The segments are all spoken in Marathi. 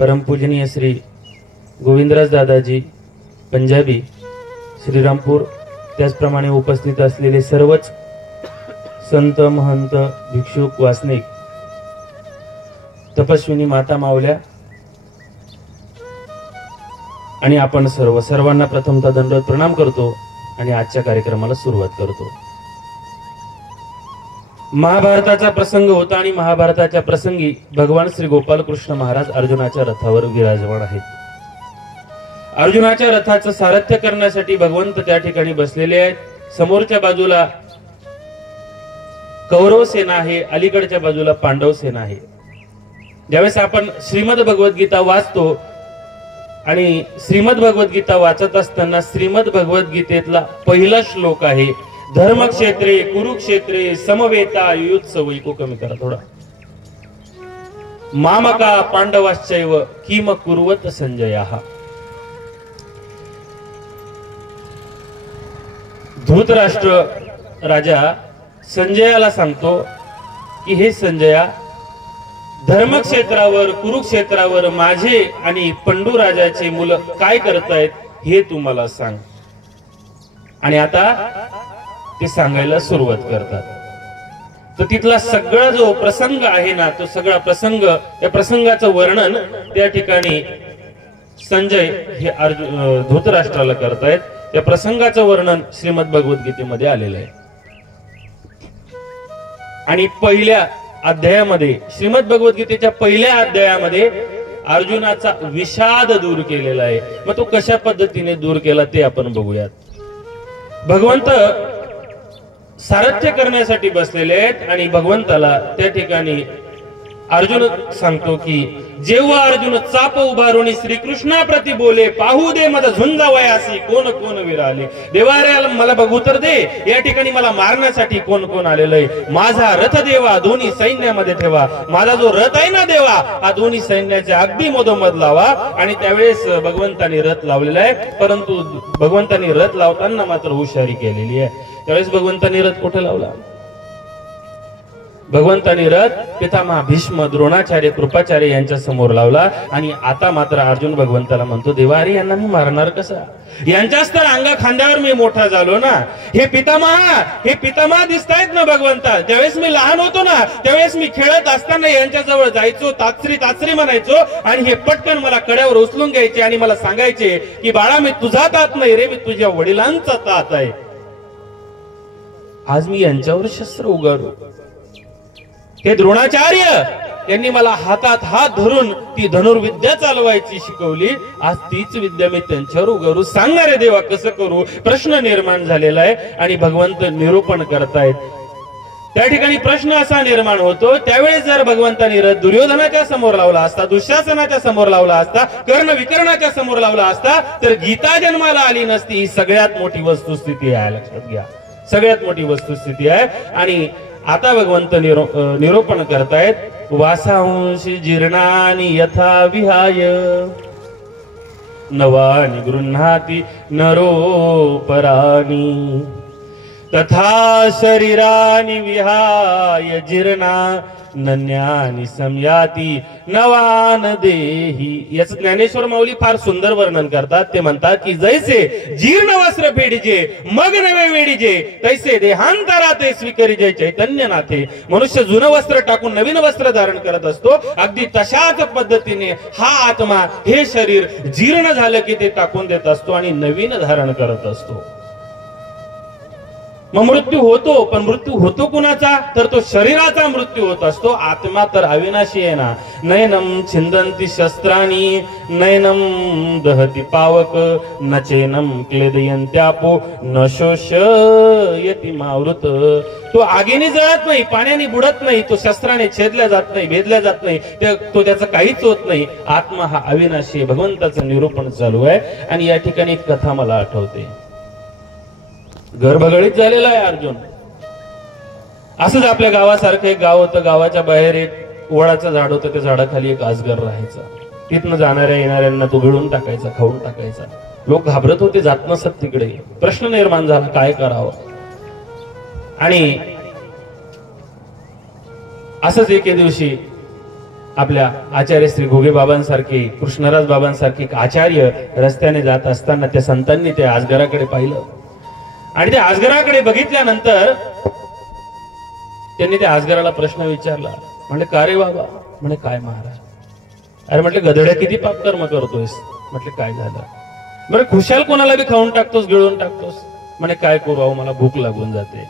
परमपूजनीय श्री गोविंदराज दादाजी पंजाबी श्रीरामपूर, त्याचप्रमाणे उपस्थित असलेले सर्वच संत महंत भिक्षुक वासनिक तपस्विनी माता मावल्या आणि आपण सर्वांना प्रथमतः दंडवत प्रणाम करतो आणि आजच्या कार्यक्रमाला सुरुवात करतो। महाभारताचा प्रसंग होता आणि महाभारताच्या प्रसंगी भगवान श्री गोपाल कृष्ण महाराज अर्जुनाच्या रथावर विराजमान आहेत। अर्जुनाच्या रथाचं सारथ्य करण्यासाठी भगवंत त्या ठिकाणी बसलेले आहेत। समोरच्या बाजूला कौरव सेना आहे, अलीकडच्या बाजूला पांडव सेना आहे। ज्यावेळेस आपण श्रीमद भगवद्गीता वाचतो आणि श्रीमद भगवद्गीता वाचत असताना श्रीमद भगवद्गीतेतला पहिला श्लोक आहे, धर्मक्षेत्रे कुरुक्षेत्रे समवेता युत्सव। इको कमी करा थोडा। मामका पांडवाश्चैव किम कुर्वत संजयः। धृतराष्ट्र राजा संजयाला सांगतो की हे संजया, धर्मक्षेत्रावर कुरुक्षेत्रावर माझे आणि पंडू राजाचे मुलं काय करतायत हे तू मला सांग। आणि आता ते सांगायला सुरुवात करतात। तर तिथला सगळा जो प्रसंग आहे ना, तो सगळा प्रसंग, या प्रसंगाचं वर्णन त्या ठिकाणी संजय हे धृतराष्ट्राला करतायत। या प्रसंगाचं वर्णन श्रीमद भगवद्गीतेमध्ये आलेलं आहे। आणि पहिल्या अध्यायामध्ये, श्रीमद भगवद्गीतेच्या पहिल्या अध्यायामध्ये अर्जुनाचा विषाद दूर केलेला आहे। मग तो कशा पद्धतीने दूर केला ते आपण बघूयात। भगवंत सारथ्य करण्यासाठी बसलेले आहेत आणि भगवंताला त्या ठिकाणी अर्जुन सांगतो की जेव्हा अर्जुन चाप उभारून श्रीकृष्णाप्रती बोले, पाहू दे मज झुंजावयासी कोण कोण विराले। देवा रे मला बघू तर दे, या ठिकाणी मला मारण्यासाठी कोण कोण आलेलं आहे। माझा रथ देवा दोन्ही सैन्यामध्ये ठेवा। माझा जो रथ आहे ना देवा, हा दोन्ही सैन्याच्या अगदी मधोमध लावा। आणि त्यावेळेस भगवंतानी रथ लावलेला आहे, परंतु भगवंतानी रथ लावताना मात्र हुशारी केलेली आहे। त्यावेळेस भगवंतानी रथ कुठे लावला? भगवंतानी रथ पितामह भीष्म, द्रोणाचार्य, कृपाचार्य यांच्या समोर लावला। आणि आता मात्र अर्जुन भगवंताला म्हणतो, देवा अरे यांना मी मारणार कसा? यांच्याच तर अंगा खांद्यावर मी मोठा झालो ना। हे पितामह दिसतायत ना भगवंता। ज्यावेळेस मी लहान होतो ना, त्यावेळेस मी खेळत असताना यांच्या जवळ जायचो, तात्सरी तात्सरी म्हणायचो आणि हे पटकन मला कड्यावर उचलून घ्यायचे आणि मला सांगायचे की बाळा मी तुझा तात नाही रे, मी तुझ्या वडिलांचा तात आहे। आज मी यांच्यावर शस्त्र उगारू। हे द्रोणाचार्य यांनी मला हातात हात धरून ती धनुर्विद्या चालवायची शिकवली। आज तीच विद्या मी त्यांच्यावर उगारू। सांगणारे देवा कसं करू? प्रश्न निर्माण झालेला आहे आणि भगवंत निरूपण करतायत। त्या ठिकाणी प्रश्न असा निर्माण होतो, त्यावेळेस जर भगवंतानी रथ दुर्योधनाच्या समोर लावला असता, दुःशासनाच्या समोर लावला असता, कर्ण विकर्णाच्या समोर लावला असता, तर गीता जन्माला आली नसती। ही सगळ्यात मोठी वस्तुस्थिती आहे, लक्षात घ्या, सगळ्यात मोठी वस्तुस्थिती आहे। आणि आता भगवंत निरूपण करतायत, वासांशी जीर्णानि यथा विहाय नवानि गृह्णाति नरोपराणि तथा शरीरानि विहाय जीर्णा नन्यानि समयाति नवान देही। याच ज्ञानेश्वर माऊली फार सुंदर वर्णन करतात। ते म्हणतात की जैसे जीर्ण वस्त्र फेडीजे मग नवे वेडीजे, तैसे देहांतराते स्वीकारिजे चैतन्य नाथे। मनुष्य जुनं वस्त्र टाकून नवीन वस्त्र धारण करत असतो, अगदी तशाच पद्धतीने हा आत्मा, हे शरीर जीर्ण झालं की ते टाकून देत असतो आणि नवीन धारण करत असतो। मग मृत्यू होतो, पण मृत्यू होतो कुणाचा? तर तो शरीराचा मृत्यू होत असतो। आत्मा तर अविनाशी आहे ना। नयनम छिंदंती शस्त्राणी नयनम दहती पावक न चैनम क्लेदयंत्यापो न शोषयति मावृत। तो आगीने जळत नाही, पाण्याने बुडत नाही, तो शस्त्राने छेदल्या जात नाही, भेदल्या जात नाही, तो त्याचं काहीच होत नाही। आत्मा हा अविनाशी, भगवंताचं निरूपण चालू आहे। आणि या ठिकाणी एक कथा मला आठवते। गर्भगळीत झालेला आहे अर्जुन। असंच आपल्या गावासारखं एक गाव होतं, गावाच्या बाहेर एक वडाचं झाड होतं, त्या झाडाखाली एक अजगर राहायचा। तिथनं जाणाऱ्या येणाऱ्यांना तो गिळून टाकायचा, खाऊन टाकायचा। लोक घाबरत होते, जात नसत तिकडे। प्रश्न निर्माण झाला काय करावं। आणि असंच एके दिवशी आपल्या आचार्य श्री घोगे बाबांसारखे, कृष्णराज बाबांसारखे आचार्य रस्त्याने जात असताना त्या संतांनी त्या आजगराकडे पाहिलं आणि त्या आजगराकडे बघितल्यानंतर त्यांनी त्या आजगराला प्रश्न विचारला. म्हणले का रे बाबा? म्हणे काय महाराज? अरे म्हटले गधड्या किती पापकर्म करतोयस? म्हटले काय झालं? बरं खुशाल कोणाला बी खाऊन टाकतोस, गिळून टाकतोस. म्हणे काय करू अहो, मला भूक लागून जाते.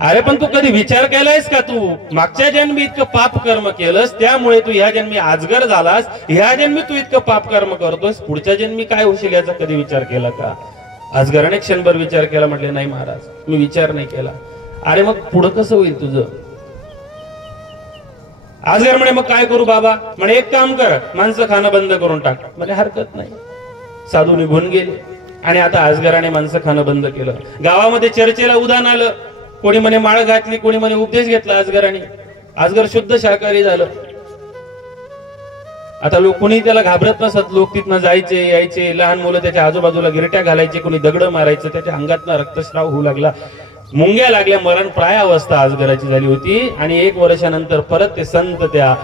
अरे पण तू कधी विचार केलायस का? तू मागच्या जन्मी इतकं पाप कर्म केलंस, त्यामुळे तू ह्या जन्मी आजगर झालास. ह्या जन्मी तू इतकं पाप कर्म करतोस, पुढच्या जन्मी काय होशील याचा कधी विचार केला का? आजगराने क्षणभर विचार केला. म्हटले नाही महाराज, मी विचार नाही केला. अरे मग पुढं कसं होईल तुझं? आजगर म्हणे मग काय करू बाबा? म्हणे एक काम कर, माणसं खाणं बंद करून टाक. म्हणजे हरकत नाही. साधू निघून गेले आणि आता आजगराने माणसं खाणं बंद केलं. गावामध्ये चर्चेला उदाहरण आलं. कोणी म्हणे माळ घातली, कोणी म्हणे उपदेश घेतला आजगराने. आजगर शुद्ध शाकाहारी झालं. आता लोक कोणी त्याला घाबरत नसत. लोक तिथनं जायचे यायचे, लहान मुलं त्याच्या आजूबाजूला गिरट्या घालायचे, कोणी दगड मारायचं, त्याच्या अंगातनं रक्तस्राव होऊ लागला, मुंग्या लागल्या, मरण प्राय अवस्था आजगराची झाली होती. आणि 1 वर्षानंतर परत ते संत त्या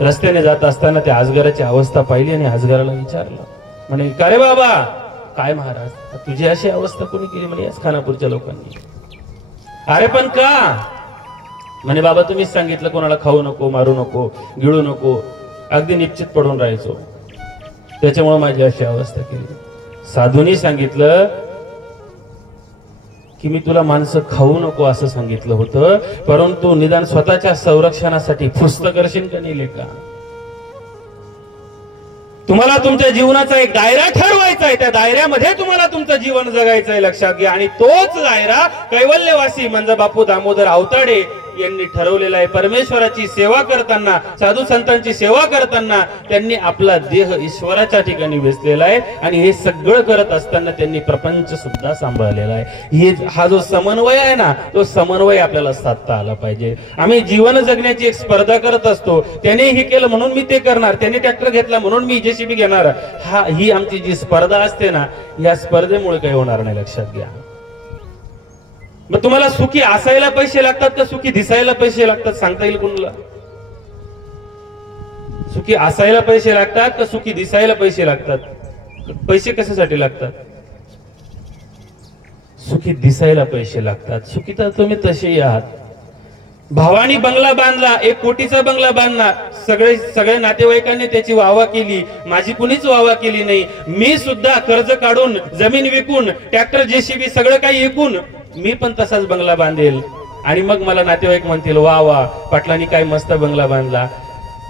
रस्त्याने जात असताना त्या आजगराची अवस्था पाहिली आणि आजगराला विचारलं. म्हणे का रे बाबा? काय महाराज तुझी अशी अवस्था कोणी केली? म्हणे याच खानापूरच्या लोकांनी. अरे पण का? म्हणे बाबा तुम्हीच सांगितलं कोणाला खाऊ नको, मारू नको, गिळू नको, अगदी निश्चित पडून राहायचो, त्याच्यामुळे माझी अशी अवस्था केली. साधूंनी सांगितलं की मी तुला माणसं खाऊ नको असं सांगितलं होतं, परंतु निदान स्वतःच्या संरक्षणासाठी फुस्त करशील का नाही लेका? तुम्हाला तुमच्या जीवनाचा एक दायरा ठरवायचा आहे, त्या दायऱ्यामध्ये तुम्हाला तुमचं जीवन जगायचं आहे, लक्षात घ्या. आणि तोच दायरा कैवल्यवासी म्हणजे बापू दामोदर आवताडे यांनी ठरवलेला आहे. परमेश्वराची सेवा करताना, साधू संतांची सेवा करताना त्यांनी आपला देह ईश्वराच्या ठिकाणी वेचलेला आहे आणि हे सगळं करत असताना त्यांनी प्रपंच सुद्धा सांभाळलेला आहे. हा जो समन्वय आहे ना, तो समन्वय आपल्याला साधता आला पाहिजे. आम्ही जीवन जगण्याची एक स्पर्धा करत असतो. त्याने हे केलं म्हणून मी ते करणार, त्याने ट्रॅक्टर घेतला म्हणून मी जेसीबी घेणार. ही आमची जी स्पर्धा असते ना, या स्पर्धेमुळे काही होणार नाही, लक्षात घ्या. मग तुम्हाला सुखी असायला पैसे लागतात का सुखी दिसायला पैसे लागतात? सांगता येईल कोणाला? सुखी असायला पैसे लागतात का सुखी दिसायला पैसे लागतात? पैसे कशासाठी लागतात? सुखी दिसायला पैसे लागतात. सुखी तर तुम्ही तसेही आहात. भावानी बंगला बांधला, 1 कोटीचा बंगला बांधला, सगळे नातेवाईकांनी त्याची वाहवा केली, माझी कुणीच वाहवा केली नाही. मी सुद्धा कर्ज काढून, जमीन विकून, ट्रॅक्टर जेसीबी सगळं काही विकून मी पण तसाच बंगला बांधेल आणि मग मला नातेवाईक म्हणतील वा वा पाटलांनी काय मस्त बंगला बांधला.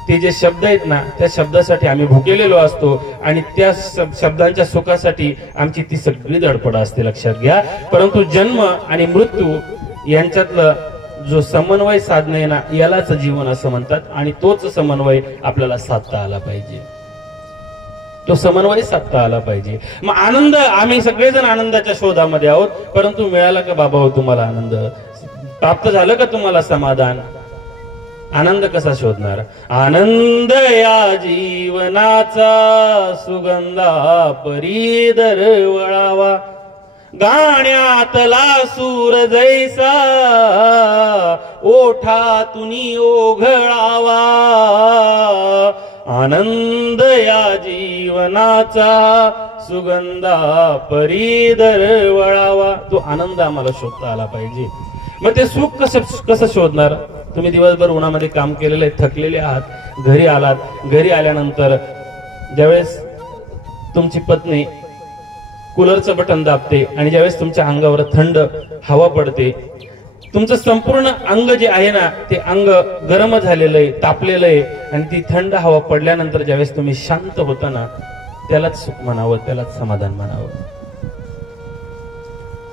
ते जे शब्द आहेत ना, त्या शब्दासाठी आम्ही भुकेलेलो असतो आणि त्या शब्दांच्या सुखासाठी आमची ती सगळी धडपड असते, लक्षात घ्या. परंतु जन्म आणि मृत्यू यांच्यातलं जो समन्वय साधणं आहे ना, यालाच जीवन असं म्हणतात आणि तोच समन्वय आपल्याला साधता आला पाहिजे. तो समन्वय साधता आला पाहिजे. मग आनंद, आम्ही सगळेजण आनंदाच्या शोधामध्ये आहोत, परंतु मिळाला का बाबा हो तुम्हाला आनंद? प्राप्त झालं का तुम्हाला समाधान? आनंद कसा शोधणार? आनंद या जीवनाचा सुगंधा परी दरवळावा, गाण्यातला सूर जैसा ओठातुनी ओघळावा. आनंद या जीवनाचा सुगंधा परी दरवळावा. तो आनंद आम्हाला शोधता आला पाहिजे. मग ते सुख कसं शोधणार? तुम्ही दिवसभर उन्हामध्ये काम केलेलं आहे, थकलेले आहात, घरी आलात. घरी आल्यानंतर ज्यावेळेस तुमची पत्नी कूलरचं बटन दाबते आणि ज्यावेळेस तुमच्या अंगावर थंड हवा पडते, तुमचं संपूर्ण अंग जे आहे ना, ते अंग गरम झालेलं आहे, तापलेलं आहे आणि ती थंड हवा पडल्यानंतर ज्यावेळेस तुम्ही शांत होता ना, त्यालाच सुख म्हणावं, त्यालाच समाधान म्हणावं.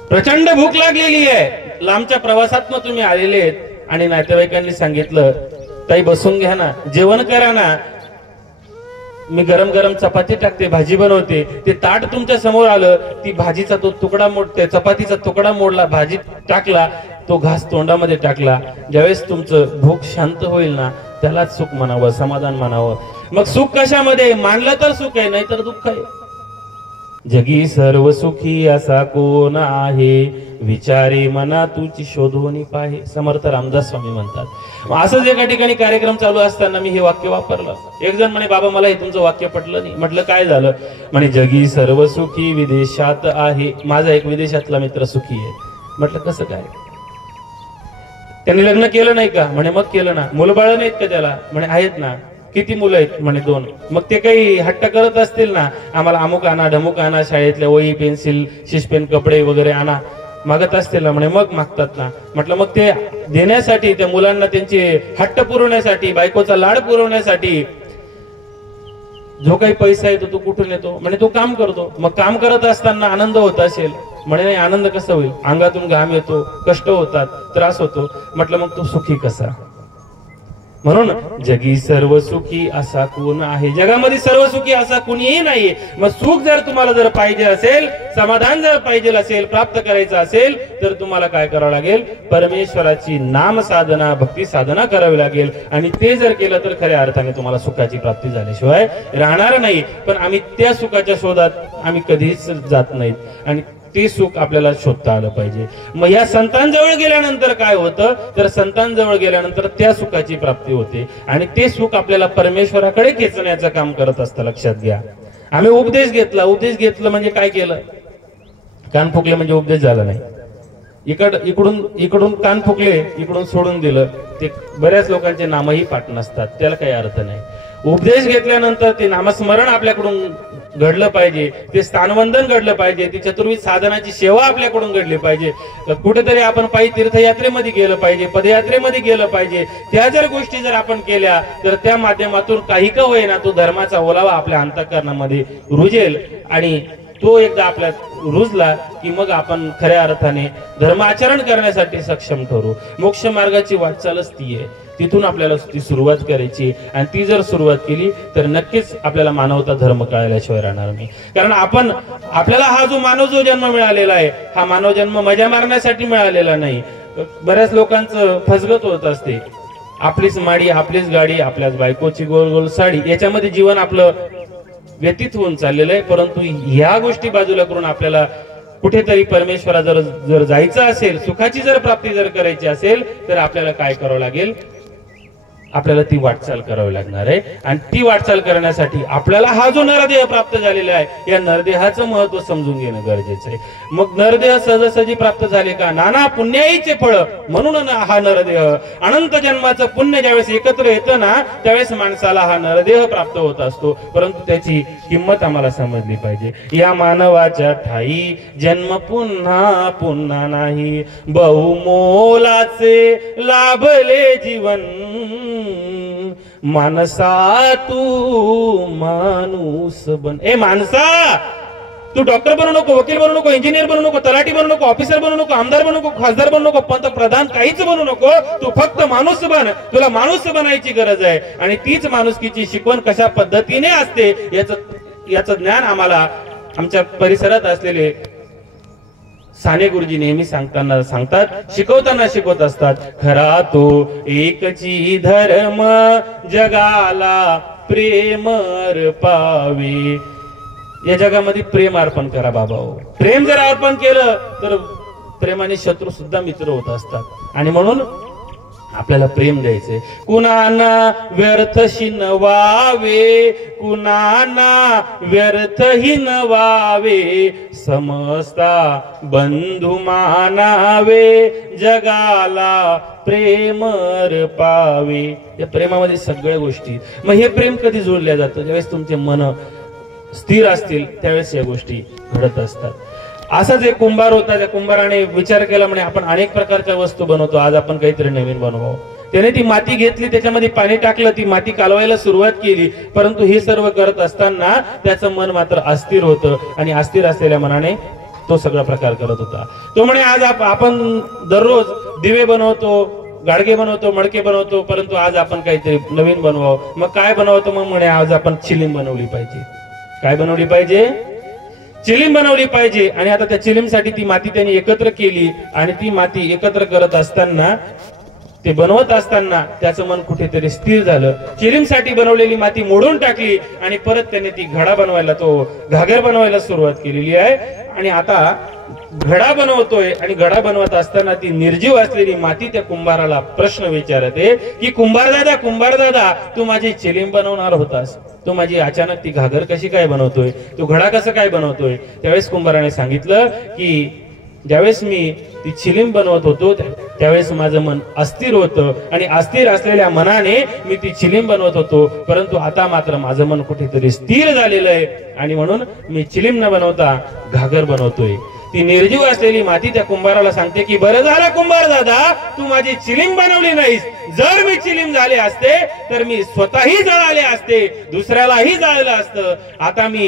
प्रचंड भूक लागलेली आहे, लांबच्या प्रवासातनं तुम्ही आलेले आहेत आणि नातेवाईकांनी सांगितलं ताई बसून घ्या ना, जेवण करा ना, मी गरम गरम चपाती टाकते, भाजी बनवते. ते ताट तुमच्या समोर आलं, ती भाजीचा तो तुकडा मोडते, चपातीचा तुकडा मोडला, भाजी टाकला, तो घास तोंडामध्ये टाकला. ज्यावेळेस तुमचं भूक शांत होईल ना, त्यालाच सुख म्हणावं, समाधान म्हणावं. मग सुख कशामध्ये? मानलं तर सुख आहे, नाहीतर दुःख आहे. जगी सर्व सुखी असा कोण आहे, विचारी मना तुझी शोधवणी पाहे, समर्थ रामदास स्वामी म्हणतात. असंच एका ठिकाणी कार्यक्रम चालू असताना मी हे वाक्य वापरलं. एक जण म्हणे बाबा मला हे तुमचं वाक्य पटलं नाही. म्हटलं काय झालं? म्हणे जगी सर्व सुखी विदेशात आहे. माझा एक विदेशातला मित्र सुखी आहे. म्हटलं कसं काय? त्यांनी लग्न केलं नाही का? म्हणे मग केलं ना. मुलं बाळ नाहीत का त्याला? म्हणे आहेत ना. किती मुलं आहेत? म्हणे 2. मग ते काही हट्ट करत असतील ना, आम्हाला अमुक आणा ढमुक आणा, शाळेतल्या वही पेन्सिल शिशपेन कपडे वगैरे आणा, मागत असतील ना. म्हणे मग मागतात ना. म्हटलं मग ते देण्यासाठी, त्या मुलांना त्यांचे हट्ट पुरवण्यासाठी, बायकोचा लाड पुरवण्यासाठी जो काही पैसा येतो तो कुठून येतो? म्हणे तो काम करतो. मग काम करत असताना आनंद होत असेल? म्हणे नाही, आनंद कसा होईल? अंगातून घाम येतो, कष्ट होतात, त्रास होतो. म्हटलं मग तो सुखी कसा? म्हणून जगी सर्व सुखी असा कोण आहे? जगामध्ये सर्व सुखी असा कोणीही नाहीये. मग सुख जर तुम्हाला जर पाहिजे असेल, समाधान जर पाहिजे असेल, प्राप्त करायचं असेल, तर तुम्हाला काय करावं लागेल? परमेश्वराची नाम साधना, भक्ती साधना करावी लागेल. आणि ते जर केलं तर खऱ्या अर्थाने तुम्हाला सुखाची प्राप्ती झाल्याशिवाय राहणार नाही. पण आम्ही त्या सुखाच्या शोधात आम्ही कधीच जात नाहीत, आणि ते सुख आपल्याला शोधता आलं पाहिजे. मग या संतांजवळ गेल्यानंतर काय होतं? तर संतांजवळ गेल्यानंतर त्या सुखाची प्राप्ती होते, आणि ते सुख आपल्याला परमेश्वराकडे खेचण्याचं काम करत असतं. लक्षात घ्या. आम्ही उपदेश घेतला. उपदेश घेतलं म्हणजे काय केलं? कान फुकले म्हणजे उपदेश झाला नाही. इकडून कान फुकले, इकडून सोडून दिलं, ते बऱ्याच लोकांचे नामही पाठ नसतात. त्याला काही अर्थ नाही. उपदेश घेतल्यानंतर ते नामस्मरण आपल्याकडून घडलं पाहिजे, ते स्थानवंदन घडलं पाहिजे, ती चतुर्विध साधनाची सेवा आपल्याकडून घडली पाहिजे. कुठेतरी आपण पायी तीर्थयात्रेमध्ये गेलं पाहिजे, पदयात्रेमध्ये गेलं पाहिजे. त्या जर गोष्टी जर आपण केल्या तर त्या माध्यमातून काही का होईना तो धर्माचा ओलावा आपल्या अंतःकरणामध्ये रुजेल, आणि तो एकदा आपल्यात रुजला की मग आपण खऱ्या अर्थाने धर्माचरण करण्यासाठी सक्षम ठरू. मोक्ष मार्गाची वाटचालच ती आहे. तिथून आपल्याला ती सुरुवात करायची, आणि ती जर सुरुवात केली तर नक्कीच आपल्याला मानवता धर्म कळल्याशिवाय राहणार नाही. कारण आपल्याला हा जो मानव जन्म मिळालेला आहे, हा मानव जन्म मजा मारण्यासाठी मिळालेला नाही. बऱ्याच लोकांचं फसगत होत असते. आपलीच माडी, आपलीच गाडी, आपल्याच बायकोची गोल गोल साडी, याच्यामध्ये जीवन आपलं व्यतीत होऊन चाललेलं आहे. परंतु ह्या गोष्टी बाजूला करून आपल्याला कुठेतरी परमेश्वरा जर जायचं असेल, सुखाची जर प्राप्ती जर करायची असेल, तर आपल्याला काय करावं लागेल? आपल्याला ती वाटचाल करावी लागणार आहे. आणि ती वाटचाल करण्यासाठी आपल्याला हा जो नरदेह प्राप्त झालेला आहे, या नरदेहाचं महत्व समजून घेणं गरजेचं आहे. मग नरदेह सहजासहजी प्राप्त झाले का? नाना पुण्याईचे फळ म्हणून हा नरदेह, अनंत जन्माचं पुण्य ज्यावेळेस एकत्र येतं ना, त्यावेळेस माणसाला हा नरदेह प्राप्त होत असतो. परंतु त्याची किंमत आम्हाला समजली पाहिजे. या मानवाच्या ठाई जन्म पुन्हा पुन्हा नाही, बहुमोलाचे लाभले जीवन, मानसा तू माणूस बन. ए माणसा, तू डॉक्टर बनू नको, वकील बनू नको, इंजिनियर बनू नको, तलाठी बनू नको, ऑफिसर बनू नको, आमदार बनू नको, खासदार बनू नको, पंतप्रधान काहीच बनू नको. तू फक्त माणूस बन. तुला माणूस बनायची गरज आहे. आणि तीच माणुसकीची शिकवण कशा पद्धतीने असते याचं ज्ञान आम्हाला आमच्या परिसरात असलेले साने गुरुजी नेहमी सांगतात, शिकवताना शिकवत असतात. खरा तो एकची धर्म जगाला प्रेम अर्पावे. या जगामध्ये प्रेम अर्पण करा बाबा. प्रेम जर अर्पण केलं तर प्रेमाने शत्रू सुद्धा मित्र होत असतात. आणि म्हणून आपल्याला प्रेम द्यायचंय. कुणाना व्यर्थही नवावे, कुणाना व्यर्थही नवावे, समजता बंधू मानावे, जगाला प्रेम अर्पावे. या प्रेमामध्ये सगळ्या गोष्टी. मग हे प्रेम कधी जोडल्या जातं? ज्यावेळेस तुमचे मन स्थिर असतील त्यावेळेस या गोष्टी घडत असतात. असाच एक कुंभार होता. त्या कुंभाराने विचार केला, म्हणे आपण अनेक प्रकारच्या वस्तू बनवतो, आज आपण काहीतरी नवीन बनवावं. त्याने ती माती घेतली, त्याच्यामध्ये पाणी टाकलं, ती माती कालवायला सुरुवात केली. परंतु हे सर्व करत असताना त्याचं मन मात्र अस्थिर होतं, आणि अस्थिर असलेल्या मनाने तो सगळा प्रकार करत होता. तो म्हणे आज आपण दररोज दिवे बनवतो, गाडगे बनवतो, मडके बनवतो, परंतु आज आपण काहीतरी नवीन बनवावं. मग काय बनवतो? मग म्हणे आज आपण चिलीम बनवली पाहिजे. काय बनवली पाहिजे? चिलीम बनवली पाहिजे. आणि आता त्या चिलीमसाठी ती माती त्यांनी एकत्र केली, आणि ती माती एकत्र करत असताना ते बनवत असताना त्याचं मन कुठेतरी स्थिर झालं. चिलीमसाठी बनवलेली माती मोडून टाकली आणि परत त्याने ती घडा बनवायला, तो घागर बनवायला सुरुवात केलेली आहे. आणि आता घडा बनवतोय आणि घडा बनवत असताना ती निर्जीव असलेली माती त्या कुंभाराला प्रश्न विचारते की कुंभार दादा तू माझी चिलीम बनवणार होतास, तू माझी अचानक ती घागर कशी काय बनवतोय, तू घडा कसं काय बनवतोय. त्यावेळेस कुंभाराने सांगितलं की ज्यावेळेस मी ती चिलीम बनवत होतो त्यावेळेस माझं मन अस्थिर होतं आणि अस्थिर असलेल्या मनाने मी ती चिलीम बनवत होतो, परंतु आता मात्र माझं मन कुठेतरी स्थिर झालेलं आहे आणि म्हणून मी चिलीम न बनवता घागर बनवतोय. ती निर्जीव असलेली माती त्या कुंभाराला सांगते की बरं झालं कुंभार दादा तू माझी चिलीम बनवली नाहीस, जर मी चिलीम झाले असते तर मी स्वतःही जळाले असते, दुसऱ्यालाही जाळलं असतं. आता मी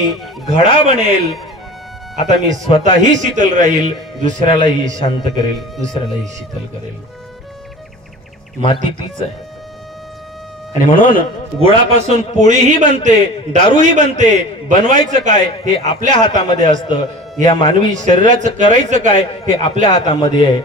घडा बनेल, आता मी स्वतःही शीतल राहील, दुसऱ्यालाही शांत करेल, दुसऱ्यालाही शीतल करेल. माती तीच आहे. आणि म्हणून गुळापासून पोळीही बनते, दारूही बनते. बनवायचं काय हे आपल्या हातामध्ये असतं. या मानवी शरीराचं करायचं काय हे आपल्या हातामध्ये आहे.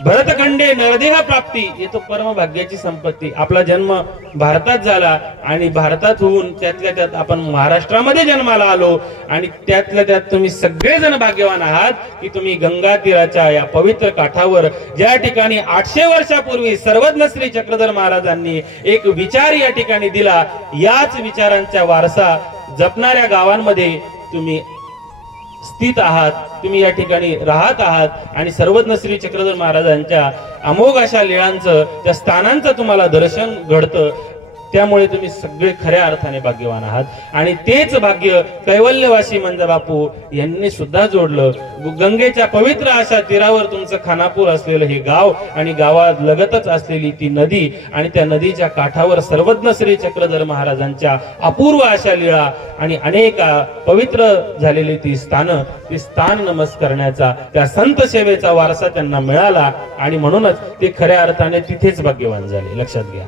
भरतखंडे नरदेह प्राप्ती हे तो परम भाग्याची संपत्ती. आपला जन्म भारतात झाला आणि भारतात होऊन त्यातल्या त्यात आपण महाराष्ट्रामध्ये जन्माला आलो आणि त्यातल्या त्यात तुम्ही सगळेजण भाग्यवान आहात की तुम्ही गंगा तीराच्या या पवित्र काठावर, ज्या ठिकाणी 800 वर्षापूर्वी सर्वज्ञ श्री चक्रधर महाराजांनी एक विचार या ठिकाणी दिला, याच विचारांचा वारसा जपणाऱ्या गावांमध्ये तुम्ही स्थित आहात, तुम्ही या ठिकाणी राहत आहात आणि सर्वज्ञ श्री चक्रधर महाराजांच्या अमोघ अशा लीळांचं, त्या स्थानांचं तुम्हाला दर्शन घडतं. त्यामुळे तुम्ही सगळे खऱ्या अर्थाने भाग्यवान आहात. आणि तेच भाग्य कैवल्यवासी मंजबापू यांनी सुद्धा जोडलं. गंगेच्या पवित्र अशा तीरावर तुमचं खानापूर असलेलं हे गाव आणि गावात लगतच असलेली ती नदी आणि त्या नदीच्या काठावर सर्वज्ञ श्री चक्रधर महाराजांच्या अपूर्व अशा लीळा आणि अनेक पवित्र झालेली ती स्थानं, ती स्थान नमस्कारण्याचा, त्या संत सेवेचा वारसा त्यांना मिळाला आणि म्हणूनच ते खऱ्या अर्थाने तिथेच भाग्यवान झाले. लक्षात घ्या.